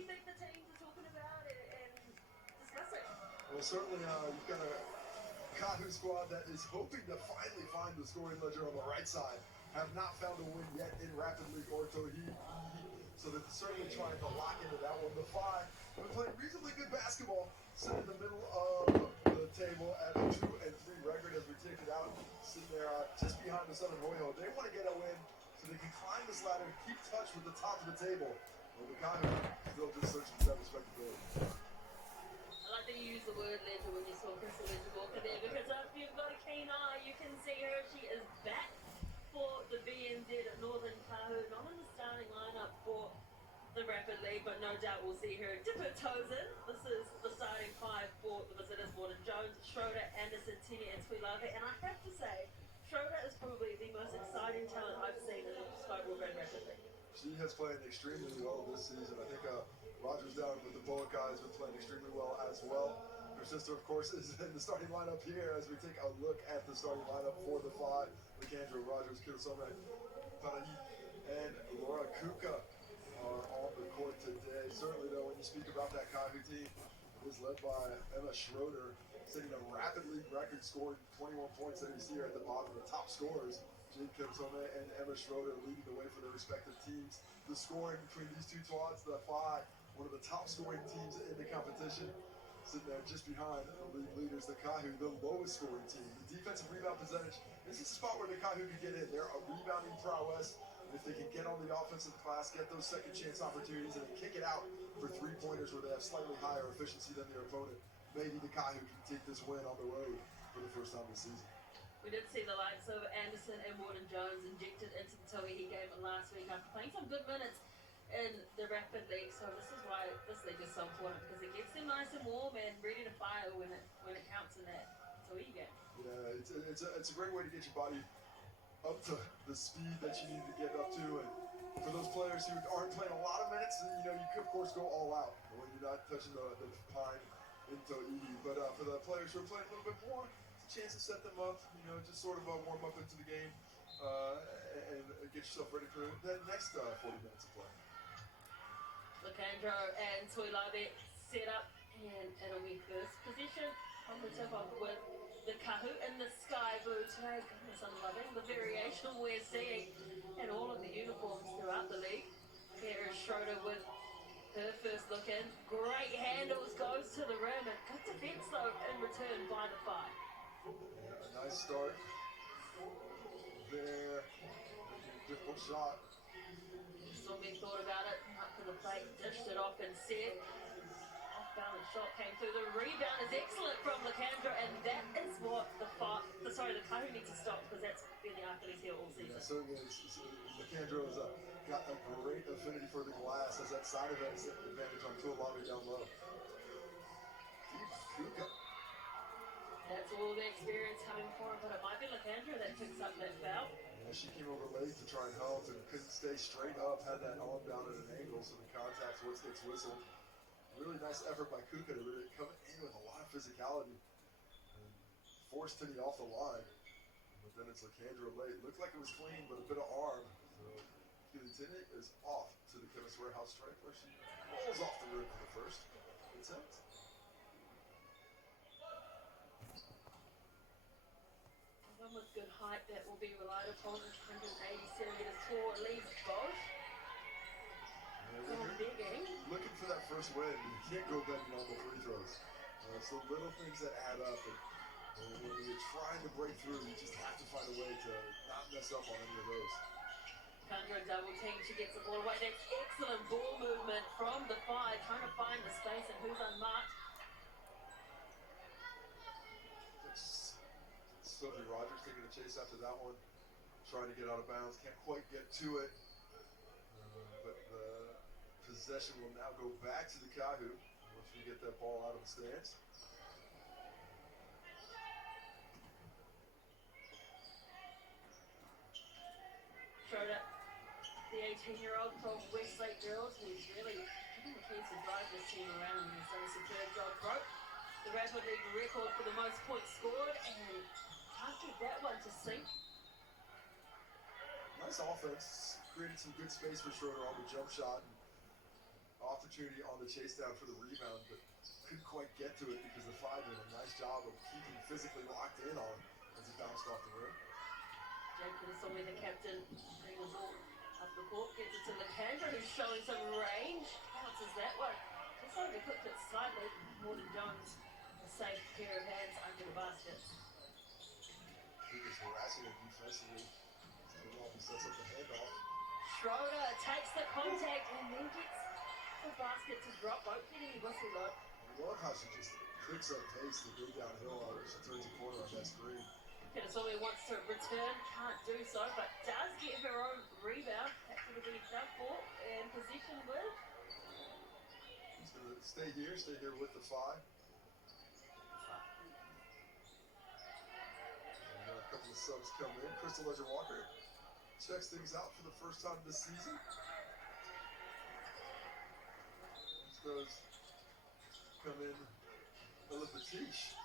you think the teams are talking about and discussing? Well, certainly you've got a Kahu squad that is hoping to finally find the scoring ledger on the right side. Have not found a win yet in Rapid League or Tohi. So they're certainly trying to lock into that one. The Whai have been playing reasonably good basketball, sitting in the middle of the table at a 2-3 record as we take it out, sitting there just behind the Southern Hoyo. They want to get a win so they can climb this ladder, keep touch with the top of the table. Well, the Kahu still just searching for that respectability. I like that you use the word ledger when you saw Crystal Ledger Walker there, because if you've got a keen eye, you can see her. She is back for the BNZ at Northern Kahu, not in the starting lineup for the Rapid League, but no doubt we'll see her dip her toes in. This is the starting five for the visitors: Morton Jones, Schroeder, Anderson, Tini, and Tuilave. And I have to say, Schroeder is probably the most exciting talent I've seen in the Skyward Grand Rapid League. She has played extremely well this season. I think Rogers down with the Bullet guy has been playing extremely well as well. Her sister, of course, is in the starting lineup here as we take a look at the starting lineup for the Whai. Lakandra Rogers, Kirosome, Parahi, and Laura Kuka are on the court today. Certainly, though, when you speak about that Kahu team, it is led by Emma Schroeder, setting a Rapid League record, scoring 21 points that you see here at the bottom. The top scorers, Jade Kirosome and Emma Schroeder, leading the way for their respective teams. The scoring between these two squads, the Whai, one of the top scoring teams in the competition, sitting there just behind the league leaders, the Kahu, the lowest scoring team. The defensive rebound percentage, this is a spot where the Kahu can get in. They're a rebounding prowess. If they can get on the offensive glass, get those second chance opportunities, and then kick it out for three-pointers where they have slightly higher efficiency than their opponent, maybe the Kahu can take this win on the road for the first time this season. We did see the likes of Anderson and Morton Jones injected into the Tohi game last week after playing some good minutes in the Rapid League. So this is why this league is so important, because it gets them nice and warm and ready to fire when it counts in that Tohi game. Yeah, it's a great way to get your body up to the speed that you need to get up to. And for those players who aren't playing a lot of minutes, you could, of course, go all out when you're not touching the pine into Tohi. But for the players who are playing a little bit more, it's a chance to set them up, just sort of warm up into the game and get yourself ready for the next 40 minutes of play. Lakandra and Tuilave set up, and it'll be first position on the tip off with the Kahu in the sky blue today. Goodness, I'm loving the variation we're seeing in all of the uniforms throughout the league. Here is Schroeder with her first look in. Great handles, goes to the rim, and good defense though in return by the Whai. Yeah, a nice start there. Difficult shot. Stormy thought about it, up to the plate, dished it off instead. Off-balance shot came through. The rebound is excellent from Lakandra, and that is what the Kahu need to stop, because that's been the Achilles heel all season. Yeah, certainly. Lakandra has got a great affinity for the glass, has that side advantage on Tuilave down low. Kuka. That's all the experience coming for him, but it might be Lakandra that picks up that foul. Yeah, she came over late to try and help and couldn't stay straight up, had that arm down at an angle, so the contact gets whistled. Really nice effort by Kuka to really come in with a lot of physicality and force Tini off the line. But then it's Lakandra late. Looked like it was clean, but a bit of arm. So Tini is off to the Chemist Warehouse strike, where she rolls off the rim for the first attempt. One with good height that will be relied upon. 180 centimeters tall, leads both. Looking for that first win. You can't go begging on the free throws. It's the little things that add up. And when you're trying to break through, you just have to find a way to not mess up on any of those. Under a double team, she gets the ball away. That's excellent ball movement from the Whai, trying to find the space and who's unmarked. Sophie Rogers taking a chase after that one, trying to get out of bounds, can't quite get to it. But the possession will now go back to the Kahu once we get that ball out of the stands. Schroeder, the 18-year-old from Westlake Girls, who's really given the keys to drive this team around and has done a superb job. Broke the Rapid League record for the most points scored, and can't get that one to sink. Nice offense, created some good space for Schroeder on the jump shot. And opportunity on the chase down for the rebound, but couldn't quite get to it because the Five did a nice job of keeping physically locked in on as he bounced off the rim. Jake Kinosoli, the captain, bringing the ball up the court, gets it to Lakandra, who's showing some range. Bounces that one. Just overcooked it slightly. Morton Jones, a safe pair of hands under the basket. He was harassing him defensively. He sets up the handoff. Schroeder takes the contact and then gets the basket to drop. Won't get any whistle though. I love how she just picks up pace to go downhill as she turns the corner on that screen. Kinosoli wants to return, can't do so, but does get her own rebound. That would have been done for and possession with. He's going to stay here with the Five. And a couple of subs come in. Crystal Ledger Walker checks things out for the first time this season. These guys come in Ella Batiche,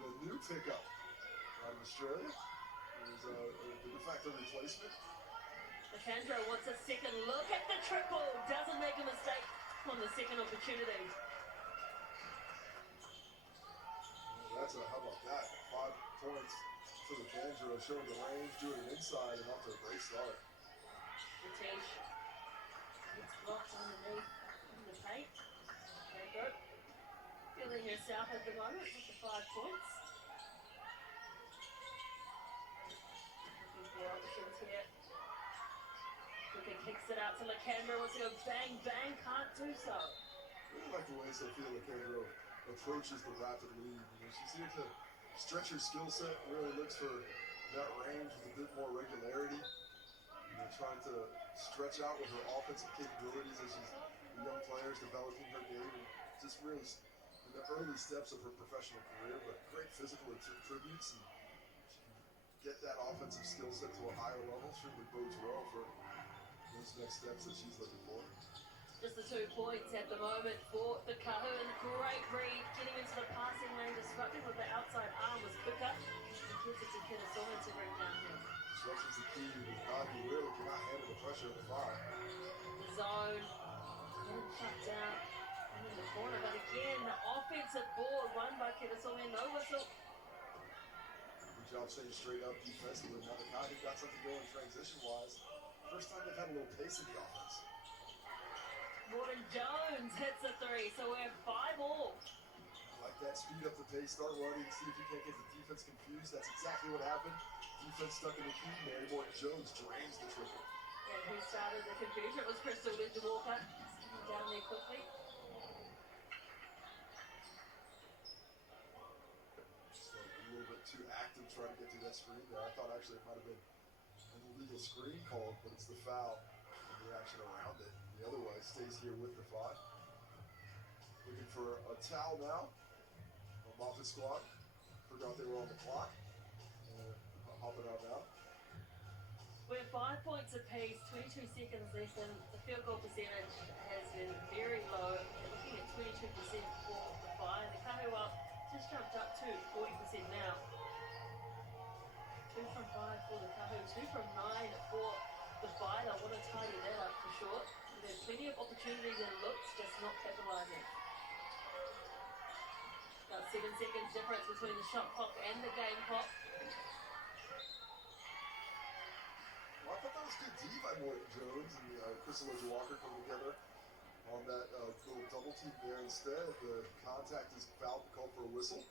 the new pickup out of Australia. Is the de facto replacement. Lakandra wants a second look at the triple. Doesn't make a mistake on the second opportunity. How about that? 5 points for Lakandra, showing the range, doing it inside, and off to a great start. Batiche gets blocked underneath in the paint. Lakandra feeling herself at the moment with the 5 points. Options here. Luka kicks it out to Lakandra, wants to go bang, bang, can't do so. I really like the way Sophia Lakandra approaches the rapid lead. She's here to stretch her skill set, really looks for that range with a bit more regularity. Trying to stretch out with her offensive capabilities as she's a young player, developing her game, and just really in the early steps of her professional career, but great physical attributes. And get that offensive skill set to a higher level certainly bodes well for those next steps that she's looking for. Just the 2 points at the moment for the Kahu, and a great read getting into the passing lane, disrupting with the outside arm was Kuka. He gets it to Kinosoli to bring down him. Disruption's the key. He really cannot handle the pressure of the Five. The zone, getting shut down, and in the corner, but again, the offensive board won by Kinosoli, no whistle. Job staying straight up defensively. Now the Kahu got something going transition-wise. First time they've had a little pace in the offense. Morton Jones hits a 3, so we're 5-all. Like that, speed up the pace, start running, see if you can't get the defense confused. That's exactly what happened. Defense stuck in the key. Mary Morton Jones drains the triple. And who started the confusion? It was Crystal Ledger Walker. Coming down there quickly. A little bit too active trying to get through that screen there. I thought actually it might have been an illegal screen called, but it's the foul and the action around it. The other way stays here with the Five. Looking for a towel now. The Moffitt squad forgot they were on the clock. Hopping out now. We're 5 points apiece, 22 seconds left, and the field goal percentage has been very low. We're looking at 22% for the Whai. The Kahu up just jumped up to 40% now. 2 from 5 for the Kahu, 2 from 9 for the Whai. They'll want to tidy that up for sure. There's plenty of opportunities and looks, just not capitalizing. About 7 seconds difference between the shot clock and the game clock. Well, I thought that was good D by Morton Jones and Crystal Ledger Walker coming together on that little double team there. Instead, the contact is fouled, called for a whistle.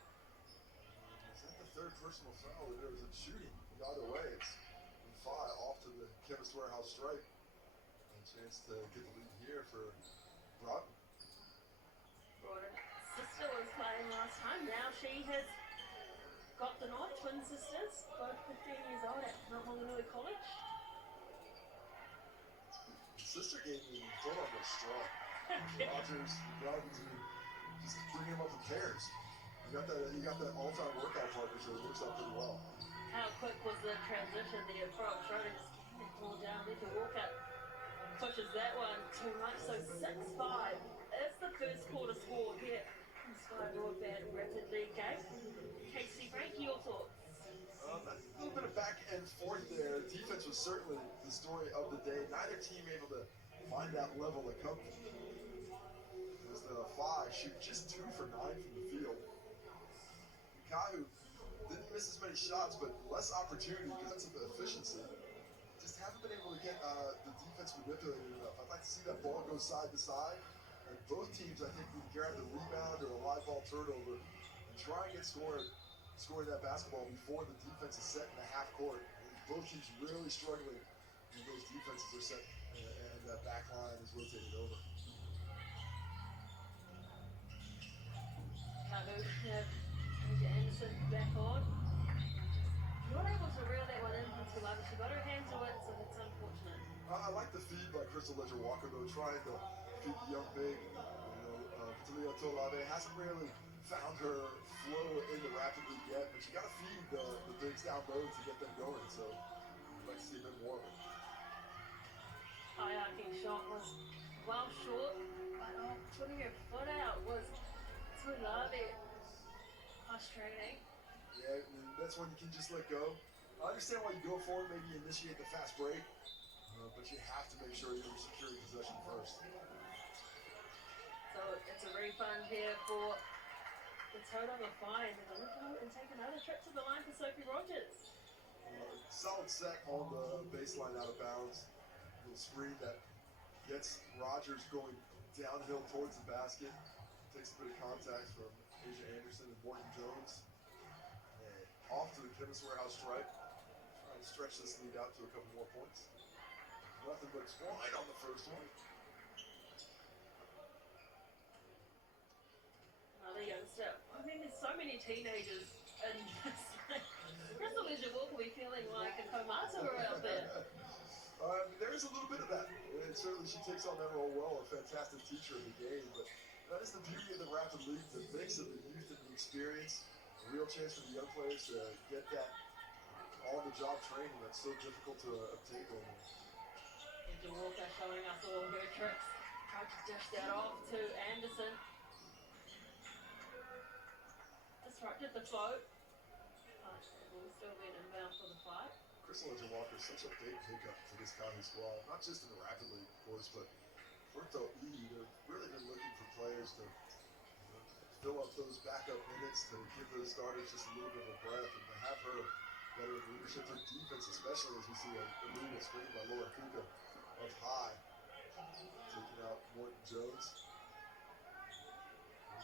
Is that the third personal foul? There was a shooting. Either way, it's Whai off to the Chemist Warehouse stripe. A chance to get the lead here for Broughton. Broughton's sister was playing last time. Now she has got the nod. Twin sisters, both 15 years old at Mount Maunganui College. Sister game in Florida was strong. Rogers, Broughton, just bringing them up in pairs. You got that all-time workout partner, so it works out pretty well. How quick was the transition there from Schroeder just getting it all down there to Walker? Pushes that one too much, so 6-5 is the first quarter score here in Sky Broadband Rapid League game. Casey, Frankie, your thoughts? A little bit of back and forth there. Defense was certainly the story of the day. Neither team able to find that level of comfort. As the Whai shoot just 2 for 9 from the field. Kahu didn't miss as many shots, but less opportunity because of the efficiency. Just haven't been able to get the defense manipulated enough. I'd like to see that ball go side to side. And both teams, I think, need to grab the rebound or a live ball turnover and try and get scoring that basketball before the defense is set in the half court. And both teams really struggling when those defenses are set and that back line is rotated over. Kahu, Asia Anderson back on. Not able to reel that one in into Lava. She got her hands on it, so that's unfortunate. I like the feed by Crystal Ledger-Walker, though, trying to feed the young big. Talia Tolave hasn't really found her flow in the rapid league yet, but you got to feed the bigs down low to get them going, so I'd like to see a bit more of it. High arcing shot was well short, but putting her foot out was Tolave. Frustrating. Yeah, that's when you can just let go. I understand why you go for it, maybe initiate the fast break, but you have to make sure you're securing possession first. So it's a refund here for the total of 5. They're going to go and take another trip to the line for Sophie Rogers. Solid set on the baseline out of bounds. A little screen that gets Rogers going downhill towards the basket. Takes a bit of contact from Asia Anderson and Morgan Jones. And off to the Chemist Warehouse stripe. Trying to stretch this lead out to a couple more points. Nothing but twine on the first one. Another youngster. I mean, there's so many teenagers in this. Crystal Ledger-Walker will be feeling like a Komata out there. There is a little bit of that. And certainly she takes on that role well, a fantastic teacher of the game. But that is the beauty of the Rapid League, the mix of the youth and the experience. A real chance for the young players to get that on-the-job training that's so difficult to obtain normally. Walker showing us all her tricks. Tried to dish that off to Anderson. Disrupted the flow. But it will still be an inbound for the fight. Crystal Ledger-Walker is such a big pickup for this Kahu squad. Not just in the Rapid League, of course, but for the E, they've really been looking for players to fill up those backup minutes, to give the starters just a little bit of a breath, and to have her better leadership for defense, especially as we see a movement screen by Laura Kuka of Whai, taking out Morton Jones.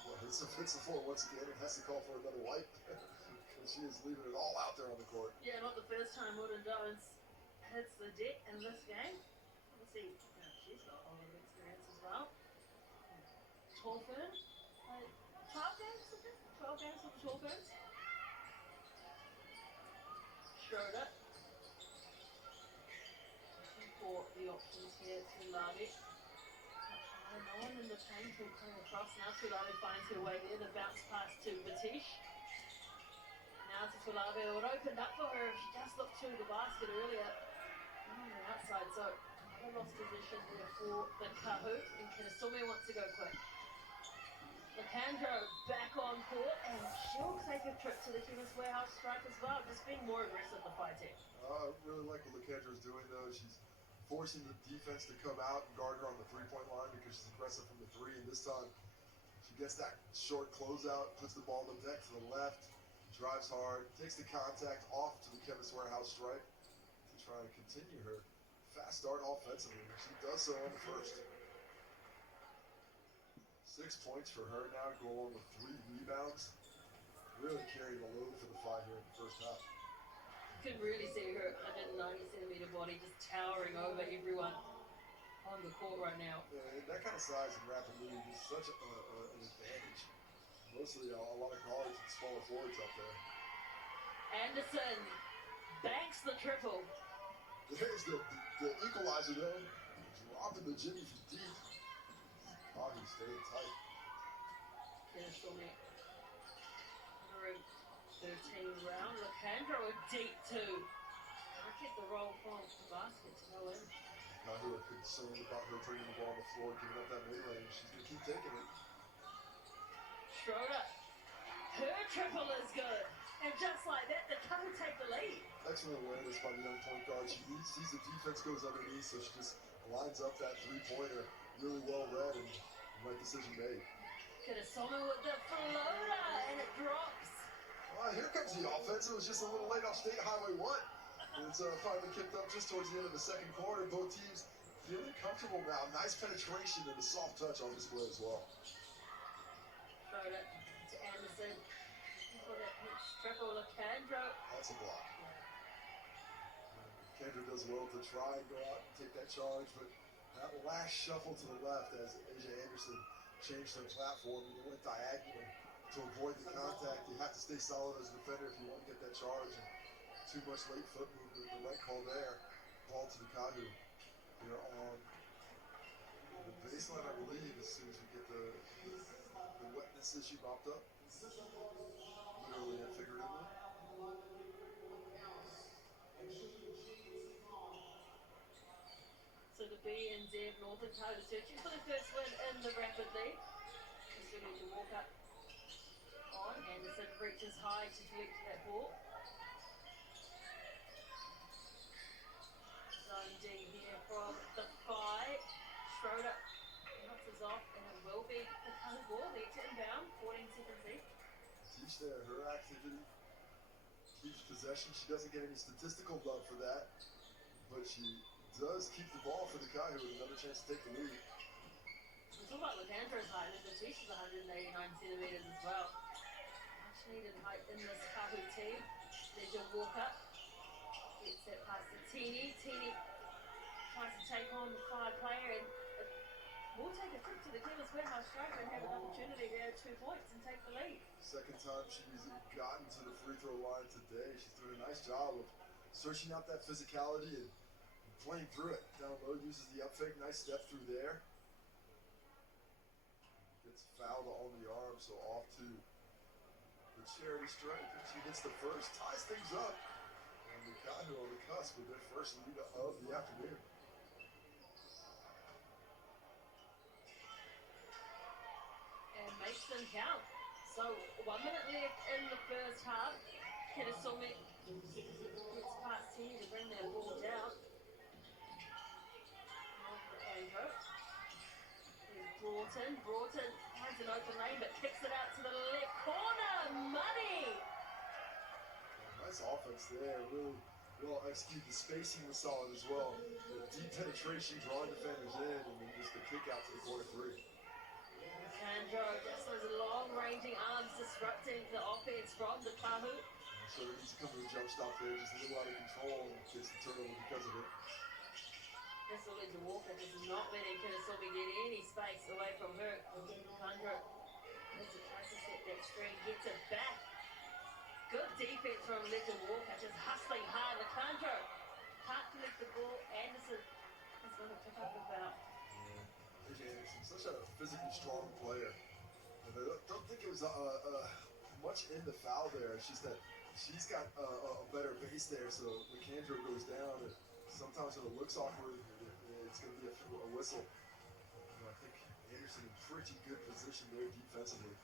Well, hits the floor once again and has to call for another wipe because she is leaving it all out there on the court. Yeah, not the first time Morton Jones hits the deck in this game. Let's see, she's got a lot of experience as well. 12 games? 12 games, I think? 12 games with the 12 games. Schroeder. For the options here to Lavi. No one in the paint will come across now. Tulavi finds her way there. The bounce pass to Batish. Now to Tulavi. It opened up for her. She just looked to the basket earlier. On the outside, so they lost position there for the Kahu. And Kinasumi wants to go quick. Alejandro back on court, and she'll take a trip to the Chemist Warehouse stripe as well. Just being more aggressive, the fighting. I really like what Alejandro's doing, though. She's forcing the defense to come out and guard her on the three-point line because she's aggressive from the three. And this time, she gets that short closeout, puts the ball on the deck to the left, drives hard, takes the contact off to the Chemist Warehouse stripe to try to continue her fast start offensively. She does so on the first. 6 points for her now to go along with 3 rebounds. Really carrying the load for the Whai here in the first half. You can really see her 190-centimeter body just towering over everyone on the court right now. Yeah, that kind of size in Rapid League is such an advantage. Mostly a lot of guards and smaller forwards up there. Anderson banks the triple. There's the equalizer though. Dropping the Jimmy from deep. Kahu staying tight. Kinasumi. 13 round. Alejandro a deep two. I keep the roll from the basket to go in. Kahu are concerned about her bringing the ball on the floor, giving up that mid-range. She's going to keep taking it. Schroeder. Her triple is good. And just like that, the Kahu take the lead. Excellent awareness by the young point guard. She sees the defense goes underneath, so she just lines up that three-pointer. Really well read and right decision made. Kidasome with the floater, and it drops. Here comes the offense. It was just a little late off State Highway 1. It's finally kicked up just towards the end of the second quarter. Both teams feeling comfortable now. Nice penetration and a soft touch on display as well. Showed it to Anderson. For that triple Lacandro. That's a block. Kendra does well to try and go out and take that charge, but that last shuffle to the left as AJ Anderson changed her platform and went diagonally to avoid the contact. You have to stay solid as a defender if you want to get that charge. And too much late foot movement. The right call there. Ball to the Kahu. Here on the baseline, I believe, as soon as we get the wetness issue mopped up. Literally and figuratively. So the BNZ Northern Kahu searching for the first win in the Rapid League. Still need to walk up on. Anderson reaches high to collect that ball. Zone D here from the Whai. Schroeder knocks us off, and it will be the Kahu ball. The exit inbound, 14 seconds each. Teach there, her activity keeps possession. She doesn't get any statistical love for that, but she does keep the ball for the Kahu with another chance to take the lead. We talk about Lacandro's height, and she's 189 centimeters as well. Much needed height in this Kahu team. There's your walk up. Gets that past to Teeny. Teeny tries to take on the Whai player, and we'll take a trip to the Clemens Warehouse striker and have an opportunity to add 2 points and take the lead. Second time she's gotten to the free throw line today. She's doing a nice job of searching out that physicality and playing through it. Down low, uses the up fake, nice step through there. Gets fouled on the arm, so off to the charity strike. She hits the first, ties things up. And the Kahu on the cusp with their first lead of the afternoon. And makes them count. So 1 minute left in the first half. Kidasome gets past Teeny to bring their ball down. Andrew. Here's Broughton has an open lane but kicks it out to the left corner. Money! Nice offense there, really well executed. The spacing was solid as well. The deep penetration, drawing defenders in, and then just the kick out to the corner three. Lacandro, just those long-ranging arms disrupting the offense from the Kahu. So it needs to come to a jump stop there, just a little out of control, and gets the turnover because of it. This will lead to Walker, just not letting Kidasome get any space away from her. Lacandro tries to set that screen, gets it back. Good defense from Legend Walker, just hustling hard. Lacandro can't collect the ball. Anderson is going to pick up the foul. AJ Anderson, such a physically strong player. And I don't think it was much in the foul there. It's just that she's got a better base there, so Lacandro goes down. And sometimes when it looks awkward, it's going to be a whistle. I think Anderson in pretty good position there defensively.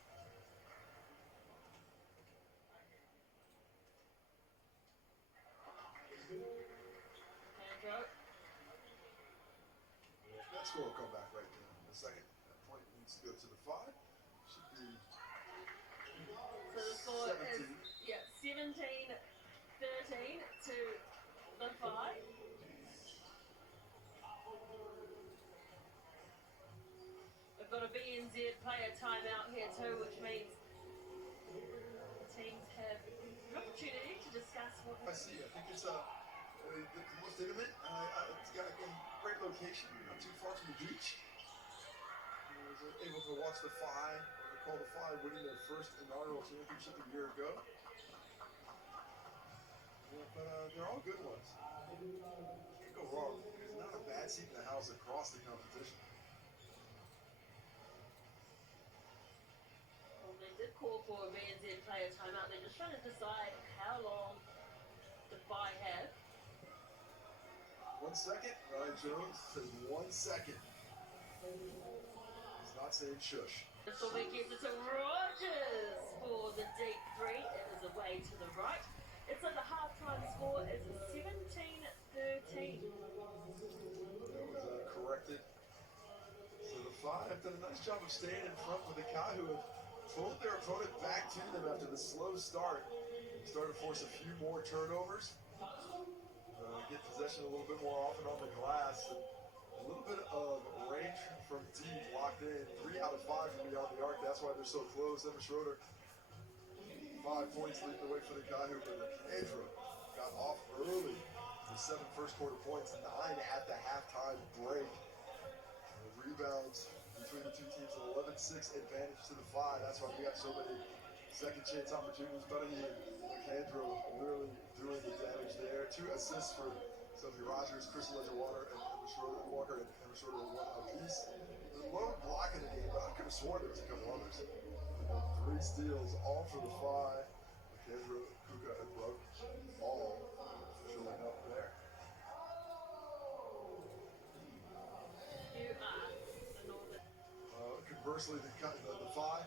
That score will come back right there in a second. That point needs to go to the 5. Should be So the score 17. is 17-13 to the 5. We've got a BNZ player timeout here too, which means the teams have an opportunity to discuss what I see. I think it's the most intimate. It's got a great location, not too far from the beach. I was able to watch the Whai, or recall the Whai winning their first inaugural championship a year ago. Yeah, but they're all good ones. Can't go wrong. There's not a bad seat in the house across the competition. Well, they did call for a BNZ player timeout. They're just trying to decide how long the Whai have. 1 second. Ryan Jones says 1 second. He's not saying shush. Silver gets it to Rogers for the deep three. It is away to the right. It's like the halftime score is 17-13. That was corrected. So the Whai have done a nice job of staying in front with the Kahu have pulled their opponent back to them after the slow start. Started to force a few more turnovers. Get possession a little bit more often on the glass. And a little bit of range from deep locked in. 3 out of 5 from beyond the arc. That's why they're so close. Emma Schroeder, 5 points leading the way for the Kahu, but Andrew got off early. The 7 first quarter points, 9 at the halftime break. The rebounds between the two teams, an 11-6 advantage to the Whai. That's why we got so many second chance opportunities. But Andrew literally doing the damage there. 2 assists for Sophie Rogers, Crystal Edgewater, and Emma Schroeder Walker, and Emma Schroeder 1 apiece. The low block in the game, but I could have sworn there was a couple others. 3 steals, all for the Whai. Andrew, Kuka, and Brooke, all showing up there. Conversely, the Whai,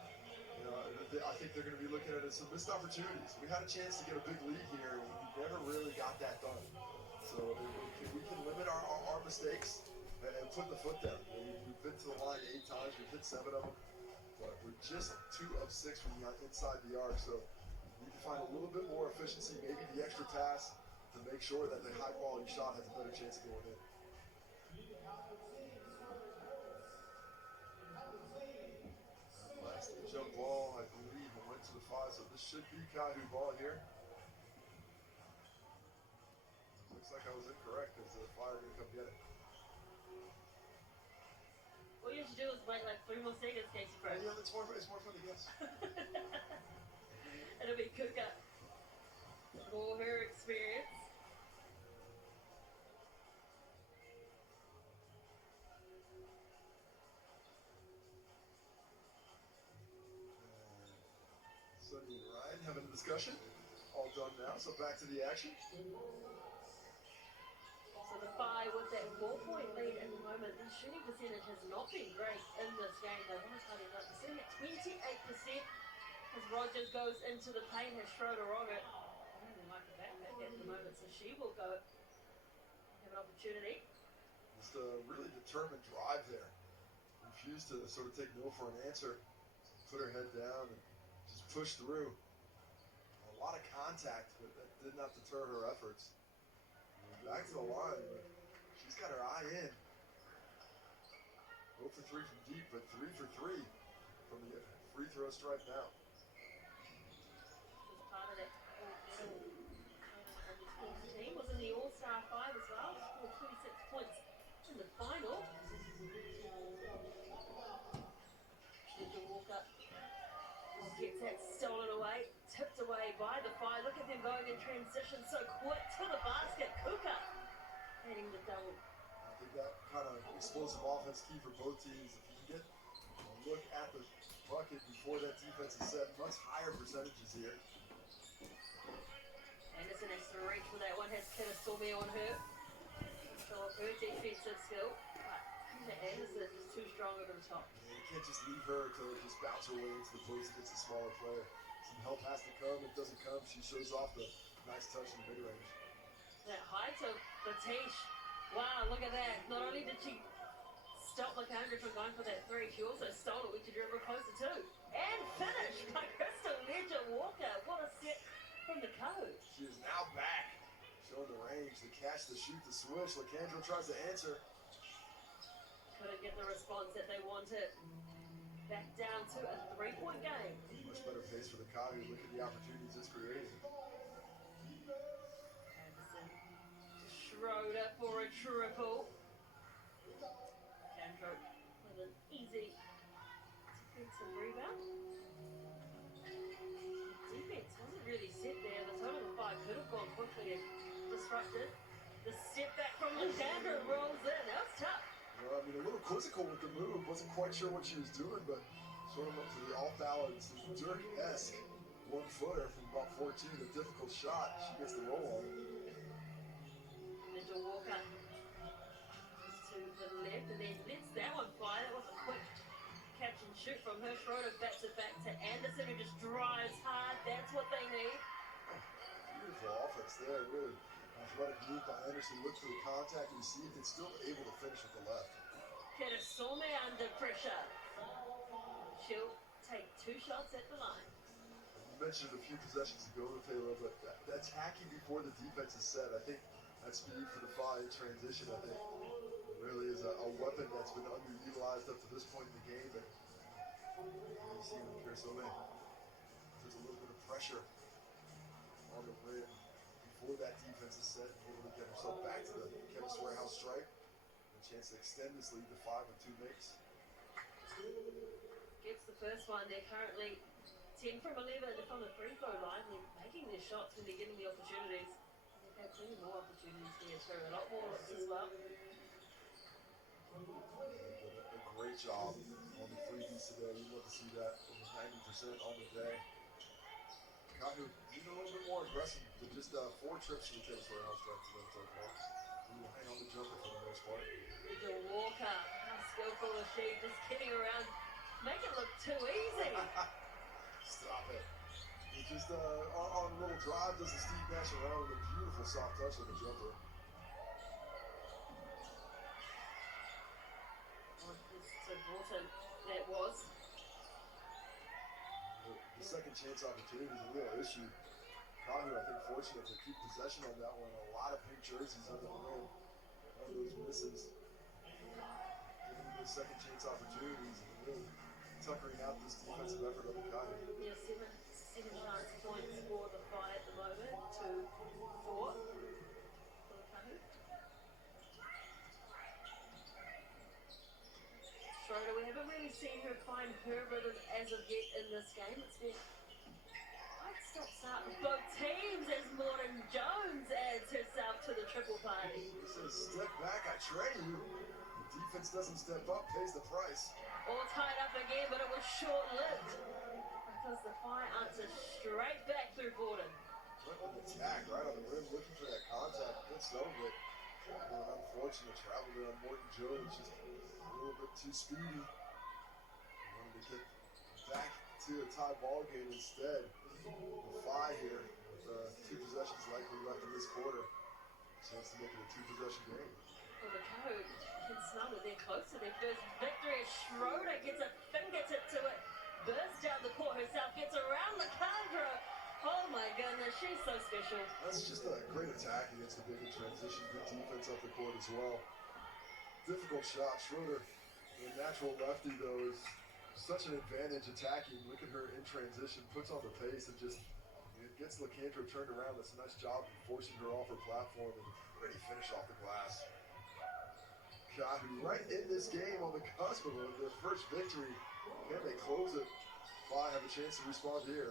I think they're going to be looking at it as some missed opportunities. We had a chance to get a big lead here, and we never really got that done. So if we can limit our mistakes and put the foot down. We've been to the line 8 times, we've hit 7 of them, but we're just 2 of 6 from inside the arc. So we need to find a little bit more efficiency, maybe the extra pass, to make sure that the high-quality shot has a better chance of going in. Last jump ball, I believe, went to the Whai, so this should be Kahu ball here. Looks like I was incorrect, because the Whai are going to come get it. All you have to do is wait like 3 more seconds, Casey Pro. Yeah, it's more fun to guess. It'll be Kuka. For her experience. Sonny and Ryan having a discussion. All done now, so back to the action. So the Whai with that 4-point lead at the moment, the shooting percentage has not been great in this game. They want to tidy it up. They're sitting at 28% as Rogers goes into the paint, has Schroeder on it. I don't really like the backpack at the moment, so she will go have an opportunity. Just a really determined drive there. Refused to sort of take no for an answer. Put her head down and just push through. A lot of contact, but that did not deter her efforts. Back to the line, but she's got her eye in. 0 for 3 from deep, but 3 for 3 from the free throw stripe now. Was part of that team, was in the All-Star 5 as well. Scored 26 points in the final. Walker gets that stolen away, tipped away by the Whai. Look at them going in transition so quick to the basket. Kuka hitting the double. I think that kind of explosive offense key for both teams. If you can get a look at the bucket before that defense is set, much higher percentages here. Anderson has to reach for that one, has Kitasumi on her. Show off her defensive skill. But Anderson is too strong over the top. You can't just leave her to just bounce her way into the post against a smaller player. Some help has to come. It doesn't come. She shows off the nice touch in the mid-range. That high to Batish. Wow, look at that. Not only did she stop Lakandra from going for that 3, she also stole it, which she drew her closer to. And finished by Crystal Walker. What a set from the Kahu. She is now back. Showing the range, the catch, the shoot, the switch. Lakandra tries to answer. Couldn't get the response that they wanted. Back down to a 3-point game. Much better pace for the Kahu. Look at the opportunities it's creating. Anderson to Schroeder for a triple. Kendra with an easy defensive rebound. Defense wasn't really set there. The total of 5 could have gone quickly and disrupted. The step back from Lakandra rolls in. That was tough. Well, I mean, a little quizzical with the move. Wasn't quite sure what she was doing, but sort of up to the off-balance, Dirk-esque 1-footer from about 14. A difficult shot. She gets the roll on it. Mitchell Walker to the left, and then lets that one fly. That was a quick catch and shoot from her. Schroeder bats it back to Anderson, who just drives hard. That's what they need. Beautiful offense there, really. Athletic move by Anderson, look for the contact and see if it's still able to finish with the left. Some under pressure. She'll take 2 shots at the line. You mentioned a few possessions ago, Taylor, but attacking before the defense is set, I think that speed for the Whai in transition, I think, really is a weapon that's been underutilized up to this point in the game. And you see with Kahu, there's a little bit of pressure on the rim before that defense is set, able to get herself back to the Chemist Warehouse stripe. A chance to extend this lead to 5 with 2 makes. Gets the first one. They're currently 10 from 11 from the free throw line. They're making their shots when they're getting the opportunities. They've had plenty more opportunities here too. A lot more looks as well. A great job on the freebies today. You want to see that over 90% on the day. Kahu, even a little bit more aggressive than just 4 trips to the Chemist Warehouse stripe today so far. Hang on the jumper for the most part. Angel Walker, how skillful is she? Just getting around. Make it look too easy. Stop it. It just on a little drive does the Steve Nash around with a beautiful soft touch on the jumper. To Walton, that was. The second chance opportunity is a real issue. Kahu, I think, fortunate to keep possession on that one. A lot of pink jerseys under the rim. One of those misses. Giving the second chance opportunities and really tuckering out this defensive effort of the Kahu. Yeah, seven chance points for the Whai at the moment. 2, 4 for the Kahu. Schroeder, we haven't really seen her find her rhythm as of yet in this game. It's been quite stop-start with both teams as Morton Jones adds herself to the triple party. He says, step back, I train you. The defense doesn't step up, pays the price. All tied up again, but it was short-lived because the Whai answered straight back through Gordon. Went with the attack right on the rim, looking for that contact. Gets over it. Unfortunate travel there on Morton Jones, just a little bit too speedy. Wanted to get back to a tie ball game instead. The Whai here with 2 possessions likely left in this quarter. Chance to make it a 2-possession game. Well, the Kahu can smell that they're close to their first victory. Schroeder gets a fingertip to it, bursts down the court herself, gets around the Candro. Oh my goodness, she's so special. That's just a great attack against the big in transition. Good defense up the court as well. Difficult shot. Schroeder, the natural lefty though, is such an advantage attacking. Look at her in transition, puts on the pace and just gets LaCantro turned around. That's a nice job of forcing her off her platform and ready to finish off the glass. Kahu right in this game on the cusp of their first victory. Can they close it? Whai have a chance to respond here.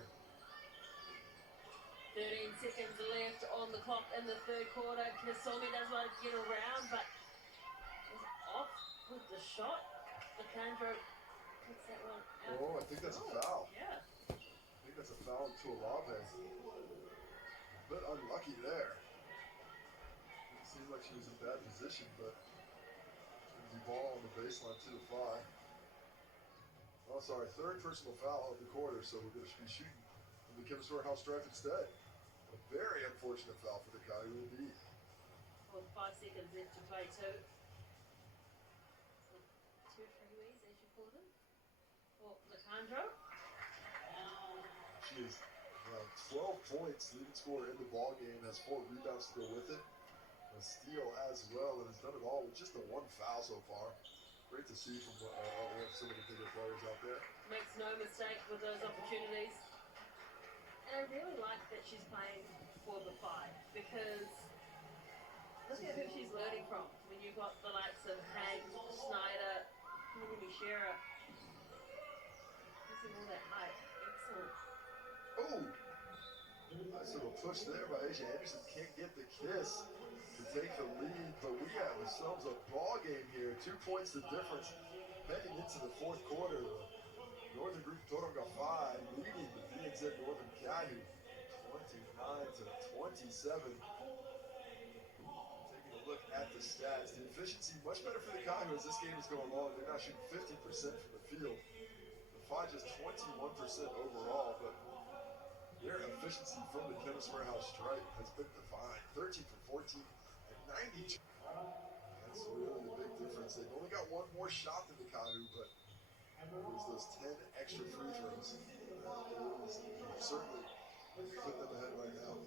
13 seconds left on the clock in the third quarter. Kasomi does want to get around, but is off with the shot. LaCandro puts that one out. Oh, I think that's a foul. Yeah. I think that's a foul to Olave. A bit unlucky there. It seemed like she was in bad position, but the ball on the baseline to the Whai. Oh, sorry, 3rd personal foul of the quarter, so we're going to be shooting from the Chemist Warehouse stripe instead. A very unfortunate foul for the Kahu indeed. Well, 5 seconds left to play too. So 2 freeways, as you call them, for LaCandro. She is 12 points, leading scorer in the ball game, has 4 rebounds to go with it. A steal as well, and has done it all with just the 1 foul so far. Great to see from some of the bigger players out there. Makes no mistake with those opportunities. And I really like that she's playing for the Whai because look at who she's learning from. When you've got the likes of Hank, Snyder, maybe Shearer. Using all that height. Excellent. Oh! Nice little push there by Asia Anderson. Can't get the kiss to take the lead, but we have ourselves a ball game here. 2 points the difference heading into the 4th quarter. The Northern Group Toronga Whai leading the VNZ Northern Kahu 29-27. Taking a look at the stats, the efficiency much better for the Kahu as this game is going on. They're now shooting 50% from the field. Whai just 21% overall, but their efficiency from the Chemist Warehouse strike has been defined. 13 for 14 and 92. That's really a big difference. They've only got one more shot than the Kahu, but there's those 10 extra free throws. Certainly put them ahead right now.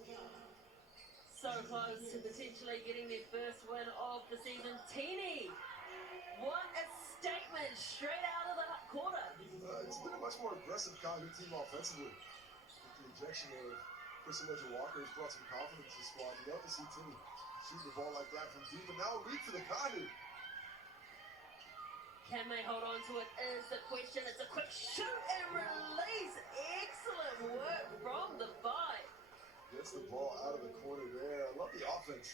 So close to potentially getting their first win of the season. Teeny, what a statement straight out of the quarter. It's been a much more aggressive Kahu team offensively. With the injection of Crystal Ledger Walker has brought some confidence to the squad. You love to see Teeny shooting the ball like that from deep, and now a lead for the Kahu. Can they hold on to it is the question. It's a quick shoot and release. Excellent work from the Whai. Gets the ball out of the corner there. I love the offense.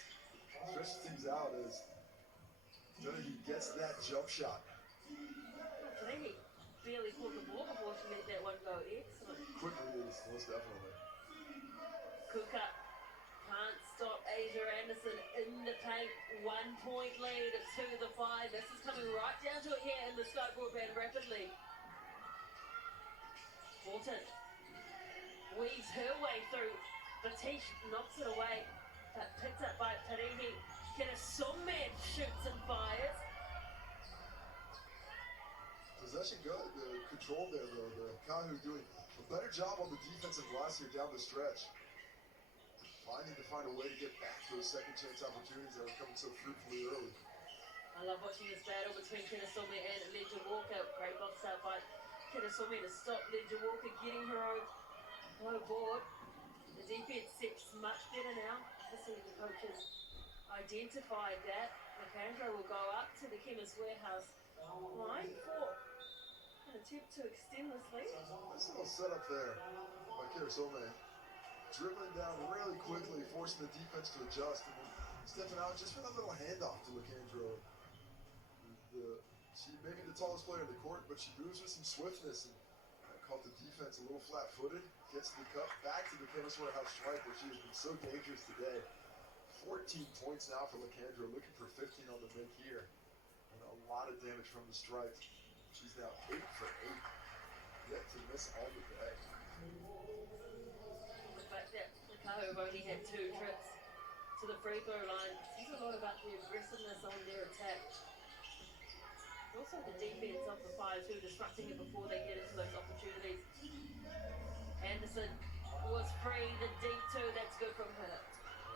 Stretches things out as he gets that jump shot. Today he barely caught the ball before she let that one go. Excellent. Quick release, most definitely. Kuka can't stop Asia Anderson in the paint. 1 point lead to the Whai. This is coming right down to it here in the Sky Broadband rapidly. Morton weaves her way through. Batish knocks it away, but picked up by Tarihi. Kinasome shoots and fires. Possession good, the control there though. The Kahu doing a better job on the defensive glass here down the stretch. Find a way to get back those second chance opportunities that were coming so fruitfully early. I love watching this battle between Kinasome and Ledger Walker. Great box out by Kinasome to stop Ledger Walker getting her own low board. The defense sets much better now. Obviously the coaches identified that. Macandro will go up to the Chemist Warehouse line for an attempt to extend this lead. Nice little setup there by Kinasome. Dribbling down really quickly, forcing the defense to adjust, and then stepping out just for that little handoff to Macandro. She may be the tallest player in the court, but she moves with some swiftness and caught the defense a little flat-footed. Gets the cup back to the Chemist Warehouse strike where she has been so dangerous today. 14 points now for Macandro, looking for 15 on the make here. And a lot of damage from the strike. She's now 8 for 8. Yet to miss on the day. The fact that Kahu have only had 2 trips to the free throw line says a lot about the aggressiveness on their attack. Also the defense of the Whai too, disrupting it before they get into those opportunities. Anderson was free, the deep 2, that's good from her.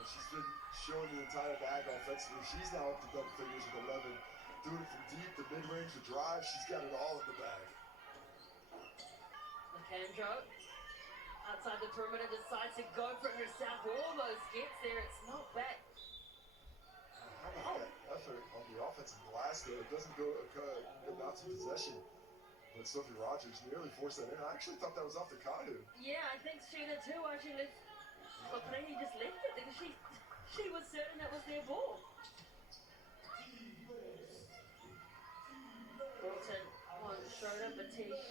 She's been showing the entire bag offensively. She's now up to double figures with 11. Doing it from deep, the mid-range, the drive, she's got it all in the bag. Macandro, outside the perimeter, decides to go for it herself. Almost gets there, it's not back. How about that effort on the offensive glass there? It doesn't go out to possession. But Sophie Rogers nearly forced that in. I actually thought that was off the Kahu. Yeah, I think she did too. Why she left, but Panini just left it because she was certain that was their ball. Bolton on Schroeder, Batish.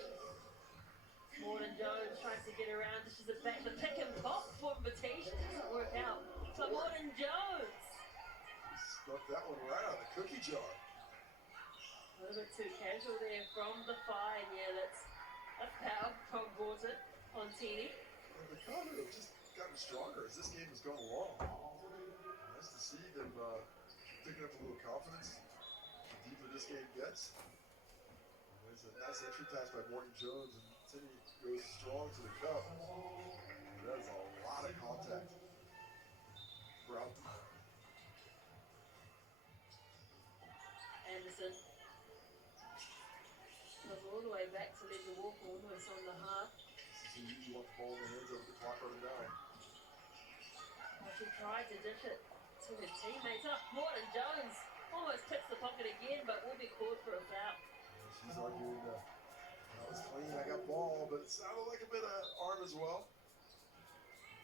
Morton Jones tries to get around. This is the pick and pop for Batish. It doesn't work out. So Morton Jones. Stuck that one right out of the cookie jar. A little bit too casual there from the Whai, and yeah, that's a foul from Bolton on Teeny. Well, the Kahu have just gotten stronger as this game has gone along. Nice to see them picking up a little confidence. The deeper this game gets. And there's a nice entry pass by Morton Jones, and Teeny goes strong to the cup. That is a lot of contact. Brown. Anderson goes all the way back to Ledger Walker, almost on the half. So you want the ball in the hands of the clock running down. Well, she tried to dish it to her teammates. Oh, Morton Jones almost tips the pocket again, but will be called for a foul. She's arguing that was clean, I got ball, but it sounded like a bit of arm as well.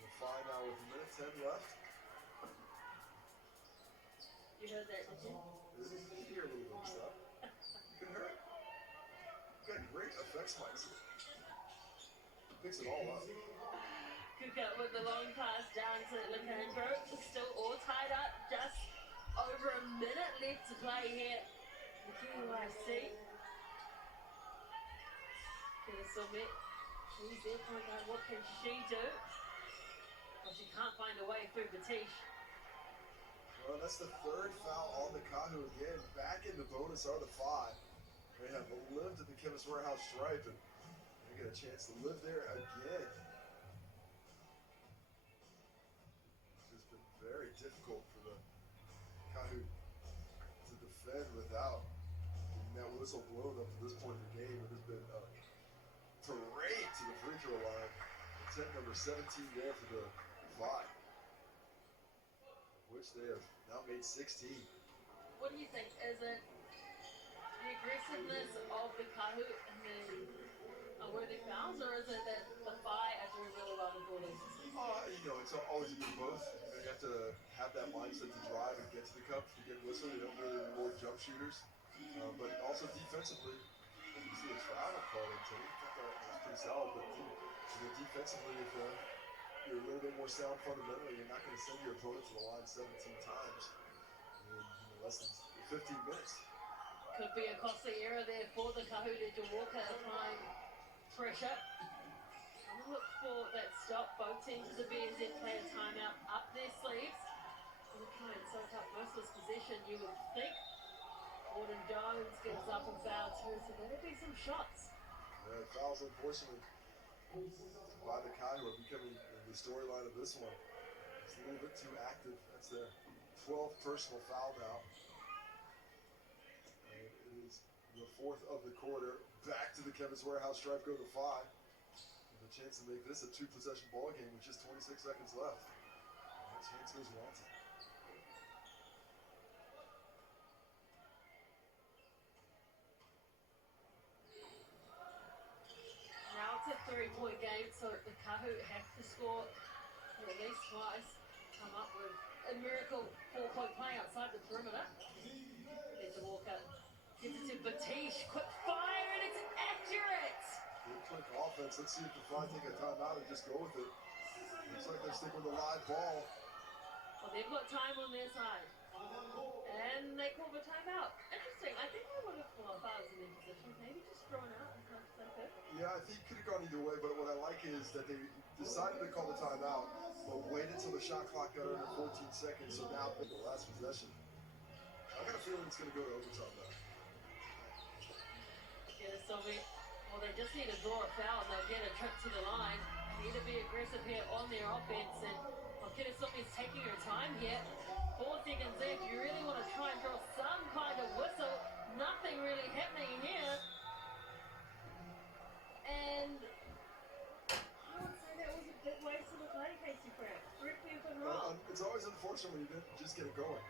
The Whai now with a minute 10 left. You heard that, did you? You can hear a little bit of stuff. You can hear it. You've got great effects mics. Picks it all up. Kuka with the long pass down to Macandro. Still all tied up. Just over a minute left to play here. The QYC. Kirisumi, she's there point out what can she do? Well, she can't find a way through Batish. Well, that's the third foul on the Kahu again. Back in the bonus are the 5. They have lived at the Chemist Warehouse stripe, and they get a chance to live there again. It's been very difficult for the Kahu to defend without getting that whistle blown up to this point in the game. It has been a parade to the free throw line. Attempt number 17 there for the 5, which they have now made 16. What do you think? Is it the aggressiveness of the Kahu and the unworthy fouls, or is it that the Whai are doing really well with goalies? It's always a bit of both. You have to have that mindset to drive and get to the cup to get whistled. They don't really reward jump shooters. But also defensively, you see a travel call into it. I thought that was pretty solid. But defensively, if you're a little bit more sound fundamentally, you're not going to send your opponent to the line 17 times in less than 15 minutes. Could be a costly error there for the Kahu. Ledger Walker applying pressure. I'm going to look for that stop. Both teams of the BNZ play a timeout up their sleeves. And they're trying to soak up most of this possession, you would think. Gordon Jones gets up and foul too, so there'll be some shots. Fouls, unfortunately, by the Kahu are becoming the storyline of this one. It's a little bit too active. That's their 12th personal foul now. And it is the 4th of the quarter. Back to the Chemist Warehouse stripe go the 5. With a chance to make this a 2-possession ball game with just 26 seconds left. And that chance goes wanted. Now it's a 3-point game, so the Kahu have to score at least twice. Come up with a miracle 4-point play outside the perimeter. Ledger Walker gets it to Batish. Quick fire, and it's accurate! Good quick offense. Let's see if the Fly take a timeout and just go with it. Looks like they're sticking with the live ball. Well, they've got time on their side. And they call the timeout. Interesting. I think I would have, well, if I was in their position, maybe just thrown out as much as I could. Yeah, I think it could have gone either way, but what I like is that they decided to call the timeout, but waited until the shot clock got under 14 seconds, so now for the last possession. I got a feeling it's going to go to overtime now. Yeah, so they just need to draw a foul and they'll get a trip to the line. They need to be aggressive here on their offense, and Kirisumi is taking her time here. 4 seconds in, if you really want to try and draw some kind of whistle, nothing really happening here. And I would say that was a big waste of the play, Casey Pratt. Correct me if I'm wrong. It's always unfortunate when you didn't just get it going.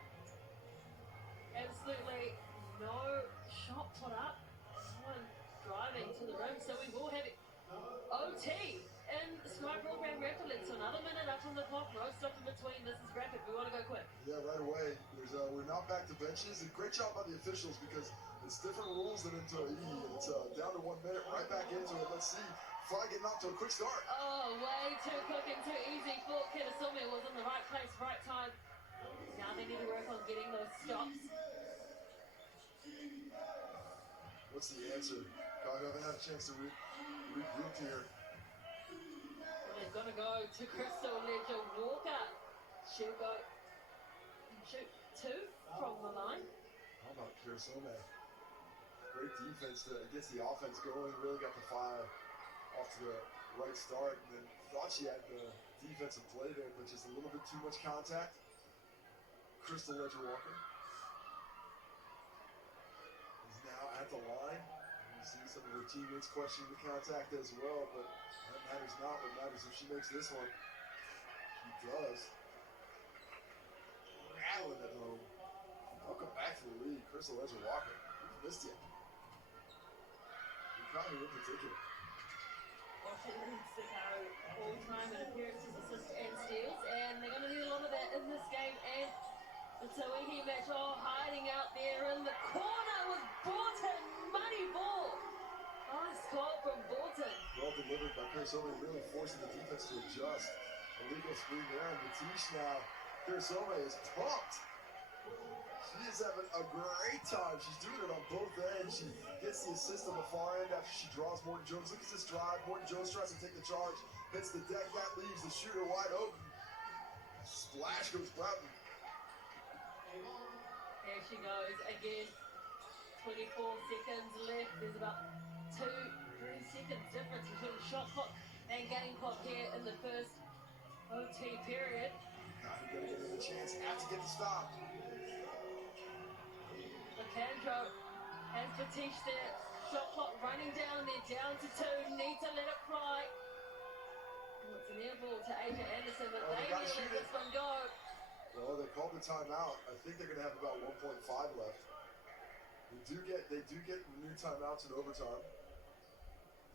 Absolutely no shot put up. No one driving to the rim, so we will have it. OT in the Sky program rapidly. So another minute up on the clock, no stop in between. This is rapid. We want to go quick. Yeah, right away. We're not back to benches. A great job by the officials because it's different rules than into E. It's down to 1 minute, right back into it. Let's see. Fly getting off to a quick start. Oh, way too quick and too easy for Kirisumi. Was in the right place, right time. Now they need to work on getting those stops. What's the answer? I haven't had a chance to regroup here. They're going to go to Crystal Ledger Walker. She'll go and shoot 2 from the line. How about Kirisumi? Great defense gets the offense going. Really got the fire off to the right start. And then thought she had the defensive play there, but just a little bit too much contact. Crystal Ledger Walker is now at the line. You see some of her teammates questioning the contact as well, but that matters not. What matters if she makes this one. She does. Rattling at home. Welcome back to the league, Crystal Ledger Walker. We've missed you. Kahu in particular. Washington leads the Kahu all time in appearances, assists, and steals, and they're going to need a lot of that in this game. And it's a Whai match, hiding out there in the corner with Borton. Money ball. Nice call from Borton. Well delivered by Kirisumi, really forcing the defense to adjust. Illegal screen there on Batish now. Kirisumi is pumped. She is having a great time. She's doing it on both ends. She gets the assist on the far end after she draws Morton Jones. Look at this drive. Morton Jones tries to take the charge, hits the deck. That leaves the shooter wide open. Splash goes Broughton. There she goes again. 24 seconds left. There's about 2-3 seconds difference between shot clock and game clock here in the first OT period. Kahu gonna give it a chance. Have to get the stop. Lacandro has Batiste there. Shot clock running down. They're down to 2. Need to let it fly. Oh, it's an air ball to Asia Anderson, but they need to let this one go. Well, they called the timeout. I think they're gonna have about 1.5 left. They do get new timeouts in overtime.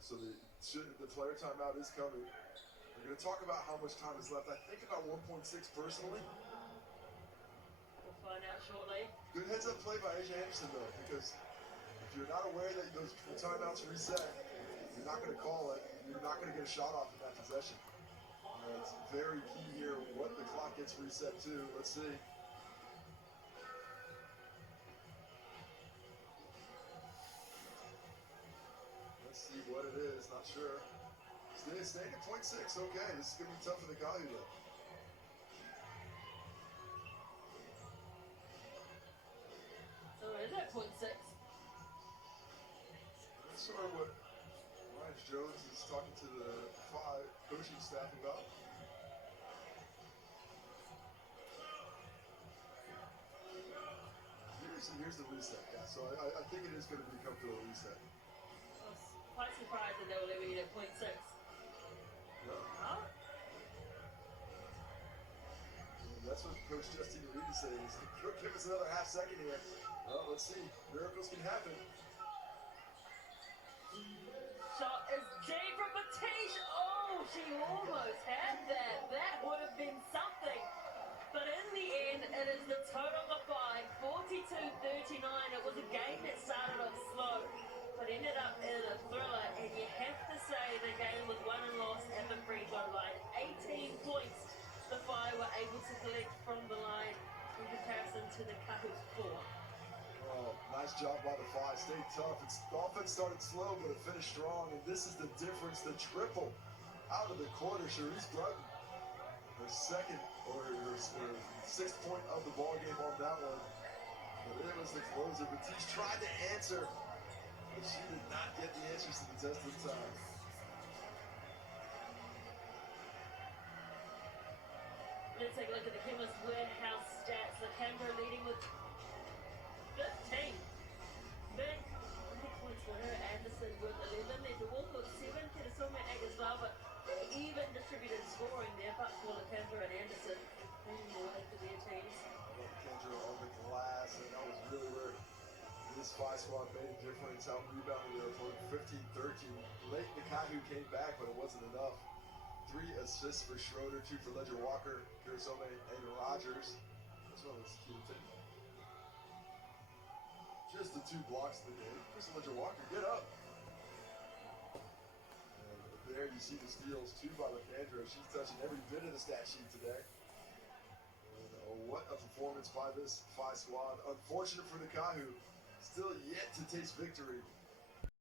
So the player timeout is coming. We're going to talk about how much time is left. I think about 1.6 personally. We'll find out shortly. Good heads up play by Asia Anderson though, because if you're not aware that those timeouts reset, you're not going to call it. You're not going to get a shot off in that possession. It's very key here what the clock gets reset to. Let's see. See what it is, not sure. Staying at 0.6, okay. This is going to be tough for the Kahu though. So it is at 0.6. That's sort of what Ryan Jones is talking to the Whai coaching staff about. Here's the reset, yeah. So I think it is going to be come to a reset. Quite surprised that they were leaving it at 0.6. Yeah. Oh. That's what Coach Justine Reed is saying. He's like, give us another half second here. Well, let's see. Miracles can happen. Shot is deep from Batiste. Oh, she almost had that. That would have been something. But in the end, it is the total of 5, 42-39. It was a game that started off slow, but ended up in a thriller, and you have to say the game was won and lost at the free throw line. 18 points the Whai were able to collect from the line in comparison to the Kahu's 4. Oh, nice job by the Whai. Stayed tough. The offense started slow, but it finished strong, and this is the difference. The triple out of the quarter. Cherise Broughton, her second or her 6th point of the ball game on that one. But it was the closer. Batiste tried to answer, but she did not get the answers to the test of time. Let's take a look at the Chemist Warehouse stats. Lacandro leading with 15. Big points for her. Anderson with 11. There's a Wolf with 7. Kedasoma 8 as well, but even distributed scoring there, but for Lacandro and Anderson. Bringing more into their teams. Lacandro on the glass, and that was really where this Whai squad made a difference. Out rebounded their opponent 15-13. Late the Kahu came back, but it wasn't enough. 3 assists for Schroeder, 2 for Ledger Walker, Kursome, and Rogers. That's one of the key things. Just the 2 blocks of the game. Chris Ledger Walker, get up. And there you see the steals, 2 by Lacandro. She's touching every bit of the stat sheet today. And what a performance by this Whai squad. Unfortunate for the Kahu. Still yet to taste victory.